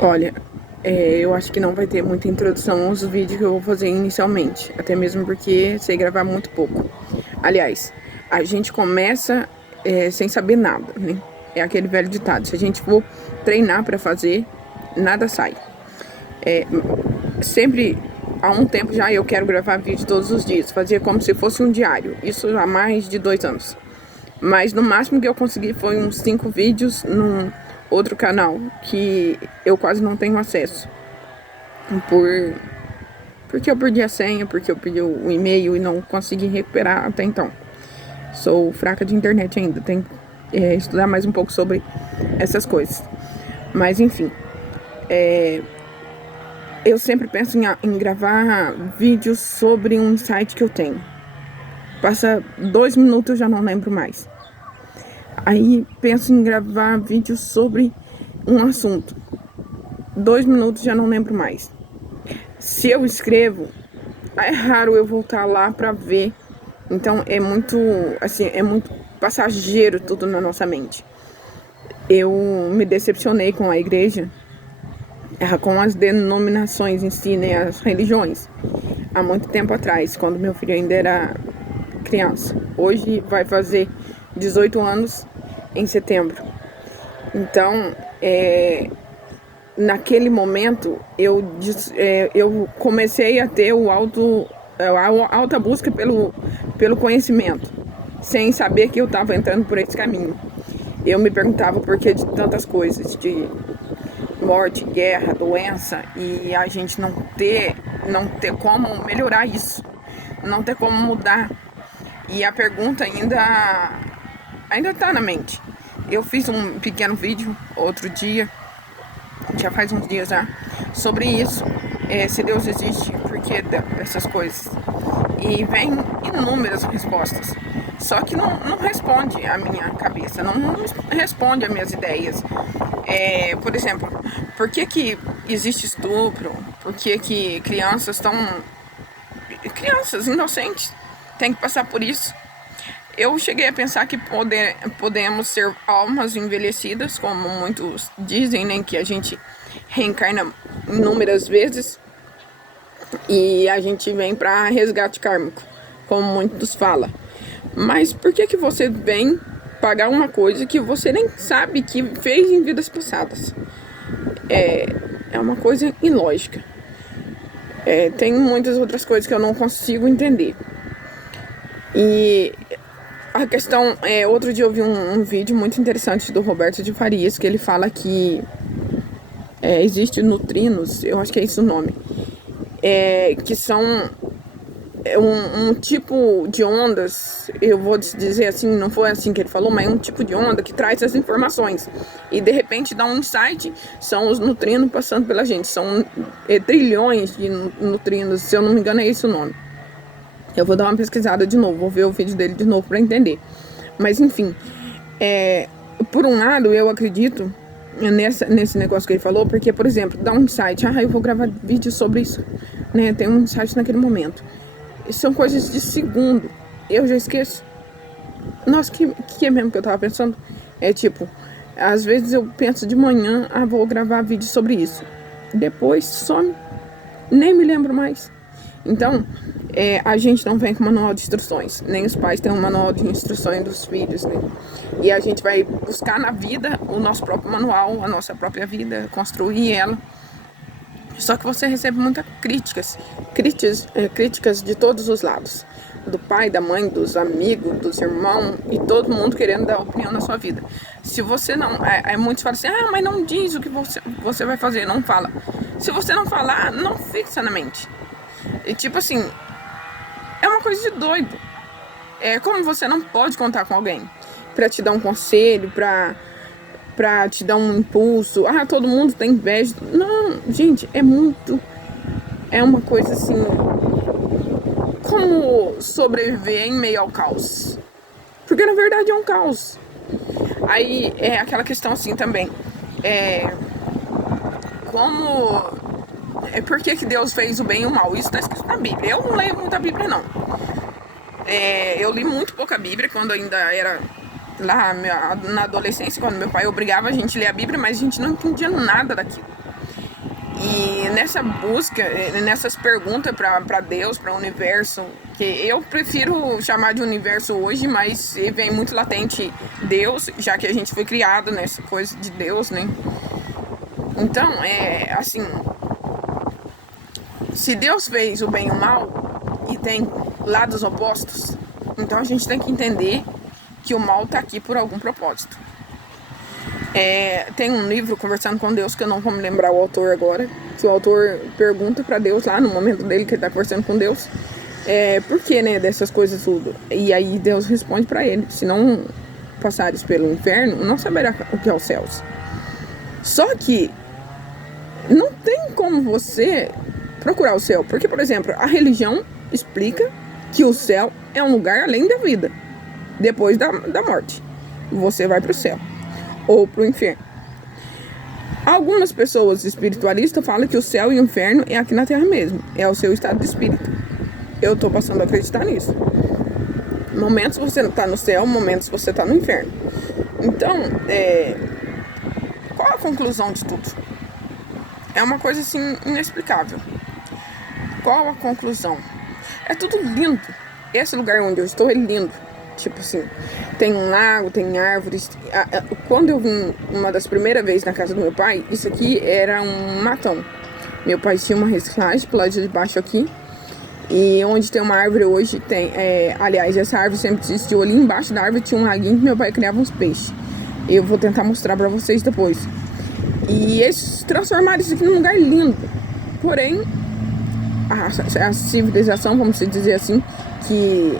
Olha, eu acho que não vai ter muita introdução aos vídeos que eu vou fazer inicialmente, até mesmo porque sei gravar muito pouco. Aliás, a gente começa sem saber nada, né? É aquele velho ditado: se a gente for treinar para fazer, nada sai. É, sempre há um tempo já eu quero gravar vídeo todos os dias, fazer como se fosse um diário. Isso há mais de 2 anos. Mas no máximo que eu consegui foi uns 5 vídeos num outro canal que eu quase não tenho acesso. Por, porque eu perdi a senha, porque eu perdi o e-mail e não consegui recuperar até então. Sou fraca de internet ainda, tenho que estudar mais um pouco sobre essas coisas. Mas enfim, eu sempre penso em gravar vídeos sobre um site que eu tenho. Passa 2 minutos, eu já não lembro mais. Aí penso em gravar vídeos sobre um assunto. 2 minutos, já não lembro mais. Se eu escrevo, é raro eu voltar lá pra ver. Então é muito, assim, é muito passageiro tudo na nossa mente. Eu me decepcionei com a igreja, com as denominações em si, né, as religiões, há muito tempo atrás, quando meu filho ainda era criança. Hoje vai fazer 18 anos em setembro. Então, naquele momento, eu comecei a ter a alta busca pelo conhecimento, sem saber que eu estava entrando por esse caminho. Eu me perguntava por que de tantas coisas, de morte, guerra, doença, e a gente não ter como melhorar isso, não ter como mudar. E a pergunta ainda está na mente. Eu fiz um pequeno vídeo outro dia, já faz uns dias já, sobre isso, se Deus existe, por que dessas coisas. E vem inúmeras respostas. Só que não responde a minha cabeça, não responde as minhas ideias. Por exemplo, por que existe estupro? Por que crianças inocentes têm que passar por isso? Eu cheguei a pensar que podemos ser almas envelhecidas, como muitos dizem, né, que a gente reencarna inúmeras vezes e a gente vem para resgate kármico, como muitos falam. Mas por que você vem pagar uma coisa que você nem sabe que fez em vidas passadas? É uma coisa ilógica. Tem muitas outras coisas que eu não consigo entender. E a questão outro dia eu vi um vídeo muito interessante do Roberto de Farias, que ele fala que existe neutrinos, eu acho que é esse o nome, que são um tipo de ondas, eu vou dizer assim, não foi assim que ele falou, mas é um tipo de onda que traz as informações e de repente dá um insight. São os neutrinos passando pela gente, são trilhões de neutrinos, se eu não me engano é esse o nome. Eu vou dar uma pesquisada de novo, vou ver o vídeo dele de novo para entender. Mas enfim, por um lado eu acredito nesse negócio que ele falou, porque, por exemplo, dá um insight, eu vou gravar vídeo sobre isso, né? Tem um insight naquele momento. São coisas de segundo, eu já esqueço. Nossa, que é mesmo que eu tava pensando? Tipo, às vezes eu penso de manhã, vou gravar vídeo sobre isso. Depois some, nem me lembro mais. Então, a gente não vem com manual de instruções, nem os pais têm um manual de instruções dos filhos, né? E a gente vai buscar na vida o nosso próprio manual, a nossa própria vida, construir ela. Só que você recebe muitas críticas de todos os lados. Do pai, da mãe, dos amigos, dos irmãos e todo mundo querendo dar opinião na sua vida. Se você não... muitos falam assim, mas não diz o que você vai fazer, não fala. Se você não falar, não fixa na mente. E tipo assim, é uma coisa de doido. Como você não pode contar com alguém pra te dar um conselho, pra te dar um impulso. Todo mundo tem inveja. Não, gente, é uma coisa assim. Como sobreviver em meio ao caos? Porque na verdade é um caos. Aí é aquela questão assim também. Por que Deus fez o bem e o mal? Isso está escrito na Bíblia. Eu não leio muito a Bíblia, não. Eu li muito pouco a Bíblia quando ainda era lá na adolescência, quando meu pai obrigava a gente a ler a Bíblia, mas a gente não entendia nada daquilo. E nessa busca, nessas perguntas para Deus, para o universo, que eu prefiro chamar de universo hoje, mas vem muito latente Deus, já que a gente foi criado nessa coisa de Deus, né? Então, assim, se Deus fez o bem e o mal e tem lados opostos, então a gente tem que entender que o mal está aqui por algum propósito. Tem um livro, Conversando com Deus, que eu não vou me lembrar o autor agora, que o autor pergunta para Deus lá no momento dele que ele está conversando com Deus, por que, né, dessas coisas tudo. E aí Deus responde para ele: se não passares pelo inferno, não saberá o que é os céus. Só que não tem como você procurar o céu, porque, por exemplo, a religião explica que o céu é um lugar além da vida, depois da morte. Você vai para o céu ou para o inferno. Algumas pessoas espiritualistas falam que o céu e o inferno é aqui na Terra mesmo, é o seu estado de espírito. Eu estou passando a acreditar nisso. Momentos você está no céu, momentos você está no inferno. Então, qual a conclusão de tudo? É uma coisa assim inexplicável. Qual a conclusão? É tudo lindo. Esse lugar onde eu estou é lindo. Tipo assim, tem um lago, tem árvores. Quando eu vim uma das primeiras vezes na casa do meu pai, isso aqui era um matão. Meu pai tinha uma reciclagem pro lado de baixo aqui. E onde tem uma árvore hoje tem... aliás, essa árvore sempre existiu. Ali embaixo da árvore tinha um laguinho que meu pai criava uns peixes. Eu vou tentar mostrar pra vocês depois. E eles transformaram isso aqui num lugar lindo. Porém, a civilização, vamos dizer assim, que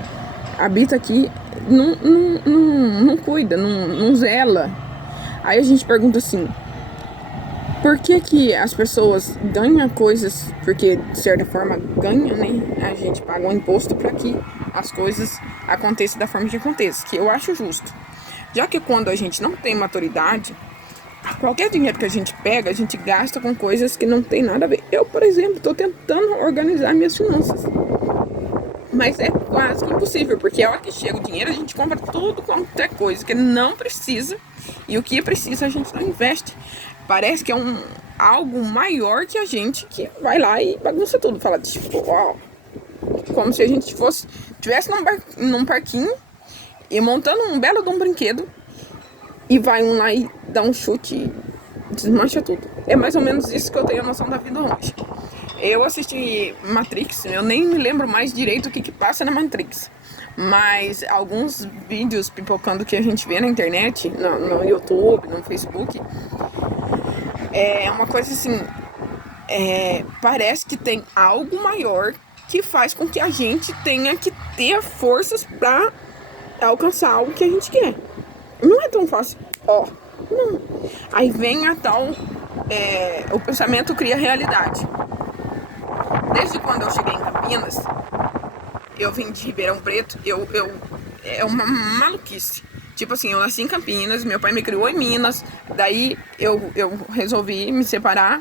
habita aqui, não cuida, não zela. Aí a gente pergunta assim: por que as pessoas ganham coisas? Porque de certa forma ganha, né? A gente paga um imposto para que as coisas aconteçam da forma que aconteça, que eu acho justo. Já que quando a gente não tem maturidade, qualquer dinheiro que a gente pega, a gente gasta com coisas que não tem nada a ver. Eu, por exemplo, estou tentando organizar minhas finanças, mas é quase que impossível, porque a hora que chega o dinheiro, a gente compra tudo quanto é coisa que não precisa, e o que precisa a gente não investe. Parece que é algo maior que a gente, que vai lá e bagunça tudo. Fala, tipo, ó, como se a gente estivesse num parquinho e montando um belo de um brinquedo, e vai um lá e dá um chute e desmancha tudo. É mais ou menos isso que eu tenho a noção da vida hoje. Eu assisti Matrix, eu nem me lembro mais direito o que passa na Matrix. Mas alguns vídeos pipocando que a gente vê na internet, no YouTube, no Facebook, é uma coisa assim, parece que tem algo maior que faz com que a gente tenha que ter forças para alcançar algo que a gente quer. Não é tão fácil, não. Aí vem a tal, o pensamento cria realidade. Desde quando eu cheguei em Campinas, eu vim de Ribeirão Preto, é uma maluquice. Tipo assim, eu nasci em Campinas, meu pai me criou em Minas, daí eu resolvi me separar.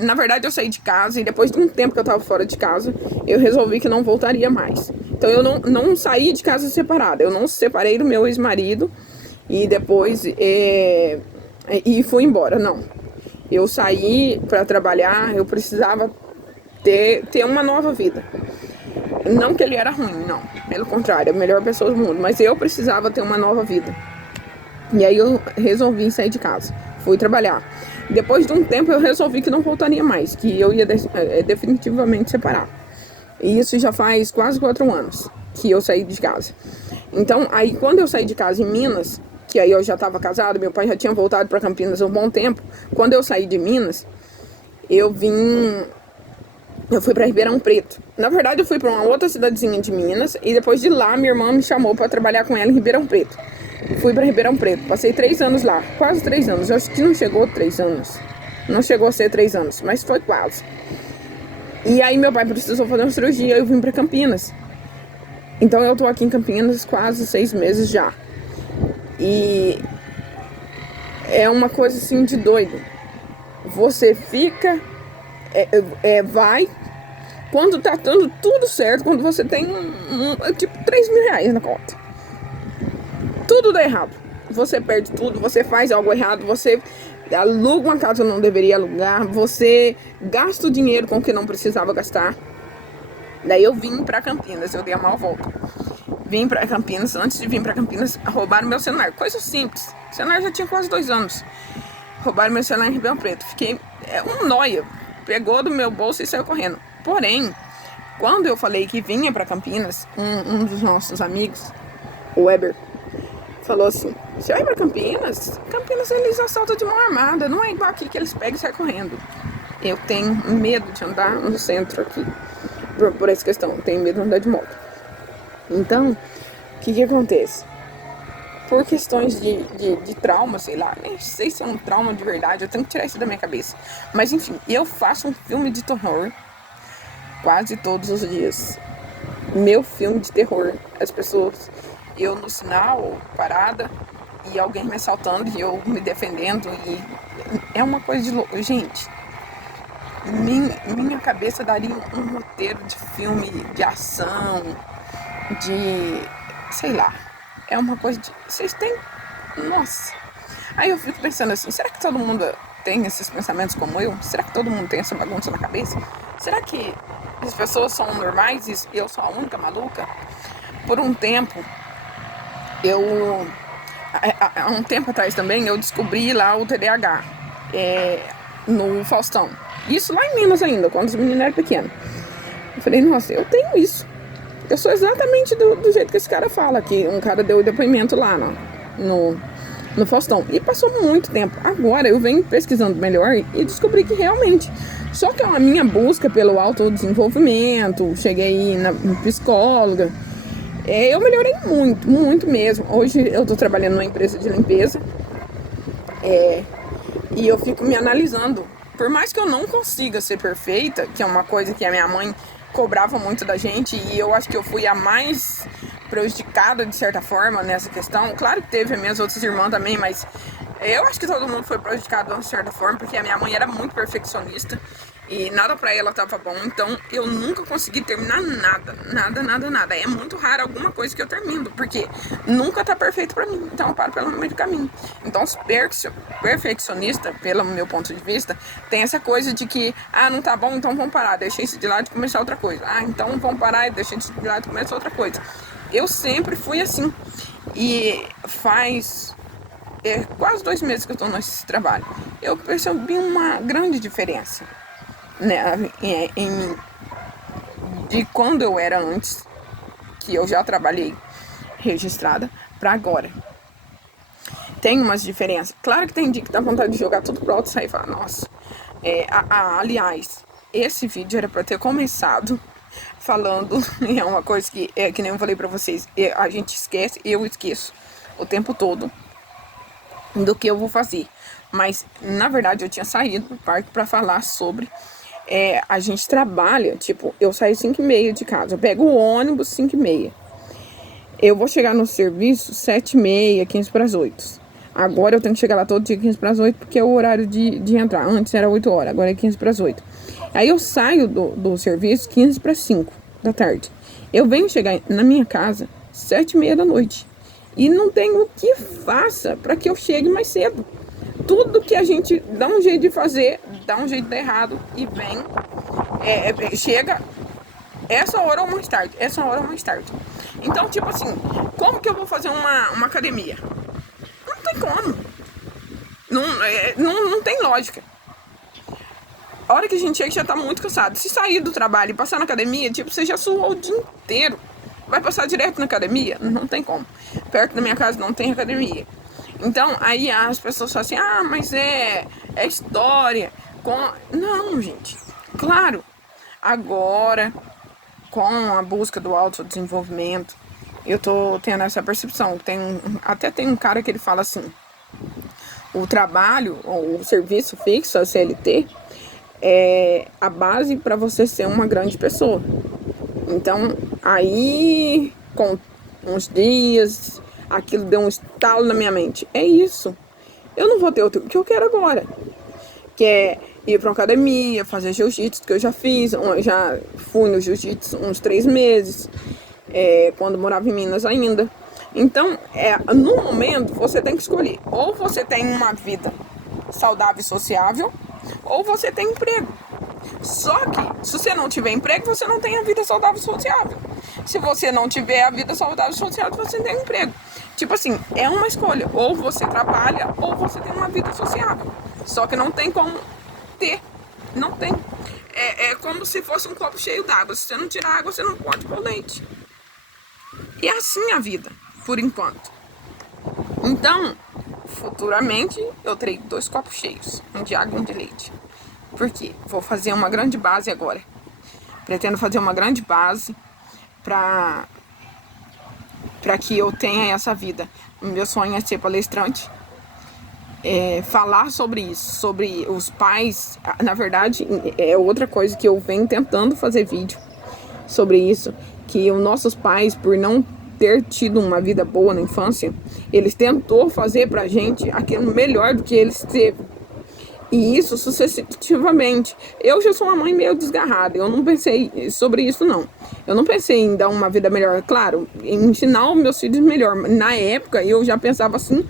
Na verdade, eu saí de casa e depois de um tempo que eu tava fora de casa, eu resolvi que não voltaria mais. Então eu não saí de casa separada, eu não separei do meu ex-marido e depois e fui embora, não. Eu saí para trabalhar, eu precisava ter uma nova vida. Não que ele era ruim, não. Pelo contrário, é a melhor pessoa do mundo. Mas eu precisava ter uma nova vida. E aí eu resolvi sair de casa. Fui trabalhar. Depois de um tempo eu resolvi que não voltaria mais. Que eu ia definitivamente separar. E isso já faz quase 4 anos que eu saí de casa. Então, aí quando eu saí de casa em Minas, que aí eu já estava casado, meu pai já tinha voltado para Campinas há um bom tempo. Quando eu saí de Minas, eu fui para Ribeirão Preto. Na verdade, eu fui para uma outra cidadezinha de Minas e depois de lá, minha irmã me chamou para trabalhar com ela em Ribeirão Preto. Fui para Ribeirão Preto, passei 3 anos lá, quase 3 anos. Eu acho que não chegou a 3 anos. Não chegou a ser 3 anos, mas foi quase. E aí meu pai precisou fazer uma cirurgia e eu vim para Campinas. Então eu tô aqui em Campinas quase 6 meses já. E é uma coisa assim de doido. Você fica... vai quando tá dando tudo certo, quando você tem tipo 3 mil reais na conta, tudo dá errado, você perde tudo, você faz algo errado, você aluga uma casa que não deveria alugar, você gasta o dinheiro com o que não precisava gastar. Daí eu vim pra Campinas, eu dei a maior volta. Vim pra Campinas, antes de vir pra Campinas, roubaram meu celular. Coisa simples. O celular já tinha quase 2 anos. Roubaram meu celular em Ribeirão Preto. Fiquei noia. Pegou do meu bolso e saiu correndo. Porém, quando eu falei que vinha pra Campinas, um dos nossos amigos, o Weber, falou assim: você vai pra Campinas? Campinas eles assaltam de mão armada. Não é igual aqui que eles pegam e saem correndo. Eu tenho medo de andar no centro aqui. Por essa questão, eu tenho medo de andar de moto. Então, o que acontece? Por questões de trauma, sei lá, nem sei se é um trauma de verdade, eu tenho que tirar isso da minha cabeça. Mas enfim, eu faço um filme de terror quase todos os dias. Meu filme de terror, as pessoas, eu no sinal, parada, e alguém me assaltando e eu me defendendo, e é uma coisa de louco. Gente, minha cabeça daria um roteiro de filme de ação, de, sei lá, é uma coisa de, vocês têm, nossa. Aí eu fico pensando assim, será que todo mundo tem esses pensamentos como eu? Será que todo mundo tem essa bagunça na cabeça? Será que as pessoas são normais e eu sou a única maluca? Por um tempo, há um tempo atrás também, eu descobri lá o TDAH, no Faustão. Isso lá em Minas ainda, quando os meninos eram pequenos. Eu falei, nossa, eu tenho isso. Eu sou exatamente do jeito que esse cara fala, que um cara deu depoimento lá no Faustão. E passou muito tempo. Agora eu venho pesquisando melhor e descobri que realmente. Só que a minha busca pelo autodesenvolvimento, cheguei na psicóloga, eu melhorei muito, muito mesmo. Hoje eu tô trabalhando numa empresa de limpeza, e eu fico me analisando. Por mais que eu não consiga ser perfeita, que é uma coisa que a minha mãe cobrava muito da gente, e eu acho que eu fui a mais prejudicada de certa forma nessa questão. Claro que teve as minhas outras irmãs também, mas eu acho que todo mundo foi prejudicado de certa forma, porque a minha mãe era muito perfeccionista e nada pra ela tava bom. Então eu nunca consegui terminar nada. É muito raro alguma coisa que eu termino, porque nunca tá perfeito pra mim. Então eu paro pelo meio do caminho. Então os perfeccionistas, pelo meu ponto de vista, tem essa coisa de que, não tá bom, então vamos parar, deixa isso de lado e começar outra coisa. Então vamos parar e deixa isso de lado e começar outra coisa. Eu sempre fui assim. E faz quase 2 meses que eu tô nesse trabalho. Eu percebi uma grande diferença, né, em mim, de quando eu era antes, que eu já trabalhei registrada, pra agora. Tem umas diferenças. Claro que tem dia que dá vontade de jogar tudo pro alto e sair e falar, nossa. Aliás, esse vídeo era pra ter começado falando, é uma coisa que nem eu falei pra vocês, a gente esquece, eu esqueço o tempo todo do que eu vou fazer. Mas, na verdade, eu tinha saído do parque pra falar sobre... a gente trabalha, tipo, eu saio 5h30 de casa, eu pego o ônibus 5h30. Eu vou chegar no serviço 7h30, 7:45. Agora eu tenho que chegar lá todo dia 7:45, porque é o horário de entrar. Antes era 8 horas, agora é 7:45. Aí eu saio do serviço 5:45 da tarde. Eu venho chegar na minha casa 7h30 da noite. E não tem o que faça para que eu chegue mais cedo. Tudo que a gente dá um jeito de fazer, dá um jeito de dar errado e vem, chega essa hora ou mais tarde, Então, tipo assim, como que eu vou fazer uma academia? Não tem como. Não tem lógica. A hora que a gente chega já tá muito cansado. Se sair do trabalho e passar na academia, tipo, você já suou o dia inteiro. Vai passar direto na academia? Não tem como. Perto da minha casa não tem academia. Então, aí as pessoas falam assim, mas é história. Não, gente. Claro, agora, com a busca do autodesenvolvimento, eu tô tendo essa percepção. Até tem um cara que ele fala assim, o trabalho, o serviço fixo, a CLT, é a base para você ser uma grande pessoa. Então, aí, com uns dias, aquilo deu um estalo na minha mente. É isso. Eu não vou ter o que eu quero agora. Que é ir pra uma academia, fazer jiu-jitsu, que eu já fiz. Eu já fui no jiu-jitsu uns 3 meses, quando morava em Minas ainda. Então, no momento, você tem que escolher. Ou você tem uma vida saudável e sociável, ou você tem emprego. Só que, se você não tiver emprego, você não tem a vida saudável e sociável. Se você não tiver a vida saudável e sociável, você tem emprego. Tipo assim, é uma escolha. Ou você trabalha, ou você tem uma vida sociável. Só que não tem como ter. Não tem. É como se fosse um copo cheio d'água. Se você não tirar água, você não pode pôr leite. E é assim a vida, por enquanto. Então, futuramente, eu terei 2 copos cheios. Um de água e um de leite. Por quê? Vou fazer uma grande base agora. Pretendo fazer uma grande base para que eu tenha essa vida. O meu sonho é ser palestrante. Falar sobre isso, sobre os pais. Na verdade, é outra coisa que eu venho tentando fazer vídeo sobre isso, que os nossos pais, por não ter tido uma vida boa na infância, eles tentou fazer pra gente aquilo melhor do que eles teve. E isso sucessivamente. Eu já sou uma mãe meio desgarrada. Eu não pensei sobre isso, não. Eu não pensei em dar uma vida melhor. Claro, em ensinar os meus filhos melhor. Na época, eu já pensava assim,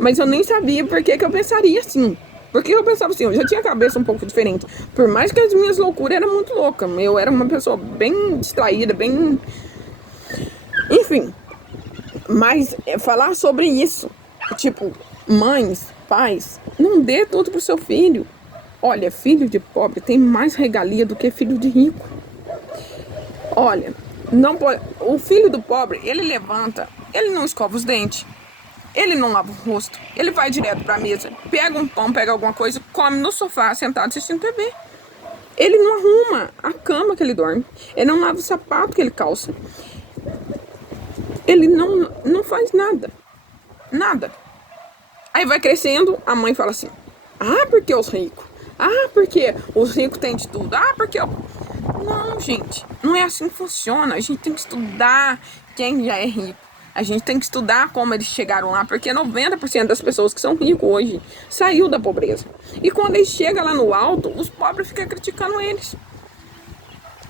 mas eu nem sabia por que eu pensaria assim. Porque eu pensava assim, eu já tinha a cabeça um pouco diferente. Por mais que as minhas loucuras eram muito loucas. Eu era uma pessoa bem distraída, bem... Enfim. Mas falar sobre isso, tipo, mães, pais, não dê tudo pro seu filho. Olha, filho de pobre tem mais regalia do que filho de rico. Olha, não pode. O filho do pobre, ele levanta, ele não escova os dentes, ele não lava o rosto, ele vai direto pra mesa, pega um pão, pega alguma coisa, come no sofá, sentado assistindo TV. Ele não arruma a cama que ele dorme, ele não lava o sapato que ele calça. Ele não faz nada. Nada. Aí vai crescendo, a mãe fala assim, porque os ricos? Porque os ricos têm de tudo? Porque eu... Não, gente, não é assim que funciona. A gente tem que estudar quem já é rico. A gente tem que estudar como eles chegaram lá, porque 90% das pessoas que são ricos hoje saiu da pobreza. E quando eles chegam lá no alto, os pobres ficam criticando eles.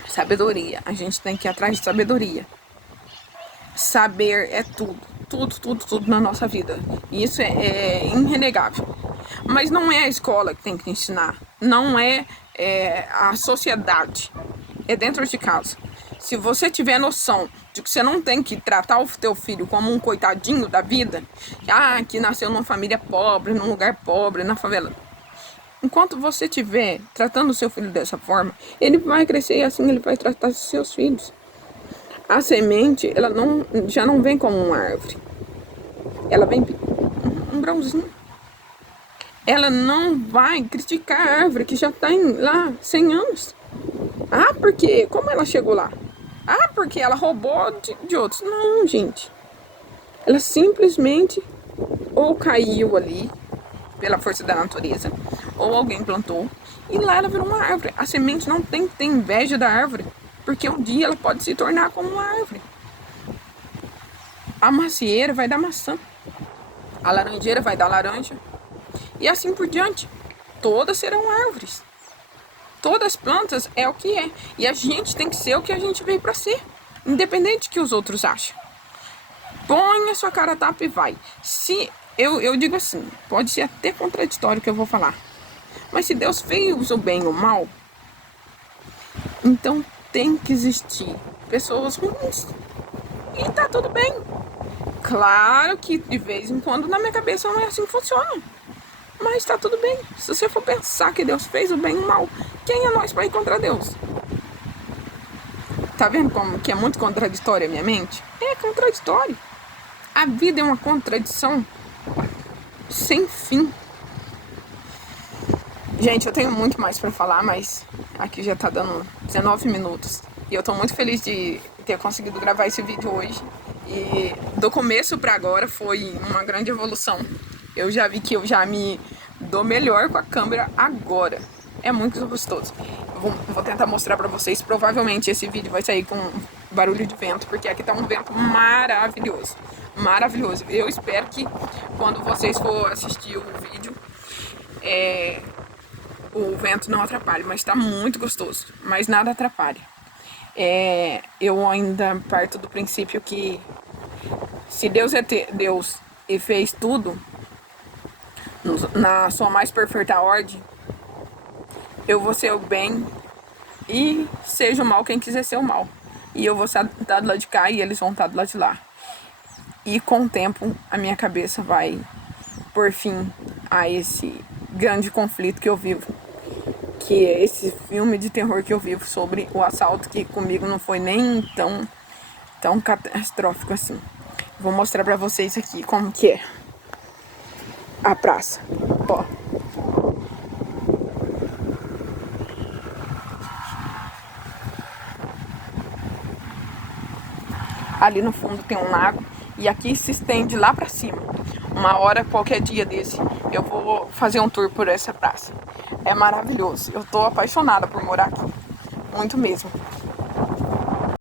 Sabedoria. A gente tem que ir atrás de sabedoria. Saber é tudo. Tudo na nossa vida. E isso é irrenegável. Mas não é a escola que tem que ensinar. Não é a sociedade. É dentro de casa. Se você tiver noção de que você não tem que tratar o teu filho como um coitadinho da vida, que nasceu numa família pobre, num lugar pobre, na favela. Enquanto você estiver tratando o seu filho dessa forma, ele vai crescer e assim ele vai tratar os seus filhos. A semente, ela já não vem como uma árvore. Ela vem um grãozinho. Ela não vai criticar a árvore que já tem lá 100 anos. Porque como ela chegou lá? Porque ela roubou de outros. Não, gente. Ela simplesmente ou caiu ali pela força da natureza, ou alguém plantou, e lá ela virou uma árvore. A semente não tem que ter inveja da árvore, porque um dia ela pode se tornar como uma árvore. A macieira vai dar maçã. A laranjeira vai dar laranja. E assim por diante. Todas serão árvores. Todas as plantas é o que é. E a gente tem que ser o que a gente veio para ser. Independente do que os outros acham. Põe a sua cara a tapa e vai. Se eu digo assim, pode ser até contraditório o que eu vou falar. Mas se Deus fez o bem ou o mal, então tem que existir pessoas ruins. E tá tudo bem. Claro que de vez em quando na minha cabeça não é assim que funciona. Mas tá tudo bem. Se você for pensar que Deus fez o bem e o mal, quem é nós para ir contra Deus? Tá vendo como que é muito contraditória a minha mente? É contraditório. A vida é uma contradição sem fim. Gente, eu tenho muito mais pra falar, mas aqui já tá dando 19 minutos. E eu tô muito feliz de ter conseguido gravar esse vídeo hoje. E do começo pra agora foi uma grande evolução. Eu já vi que eu já me dou melhor com a câmera agora. É muito gostoso. Vou tentar mostrar pra vocês. Provavelmente esse vídeo vai sair com barulho de vento, porque aqui tá um vento maravilhoso. Maravilhoso. Eu espero que quando vocês for assistir o vídeo, o vento não atrapalhe, mas tá muito gostoso. Mas nada atrapalha. Eu ainda parto do princípio que se Deus é Deus e fez tudo, na sua mais perfeita ordem, eu vou ser o bem e seja o mal quem quiser ser o mal. E eu vou estar do lado de cá e eles vão estar do lado de lá. E com o tempo a minha cabeça vai por fim a esse grande conflito que eu vivo, que é esse filme de terror que eu vivo sobre o assalto, que comigo não foi nem tão catastrófico assim. Vou mostrar pra vocês aqui como que é a praça. Ó. Ali no fundo tem um lago e aqui se estende lá pra cima. Uma hora, qualquer dia desse, eu vou fazer um tour por essa praça. É maravilhoso. Eu tô apaixonada por morar aqui. Muito mesmo.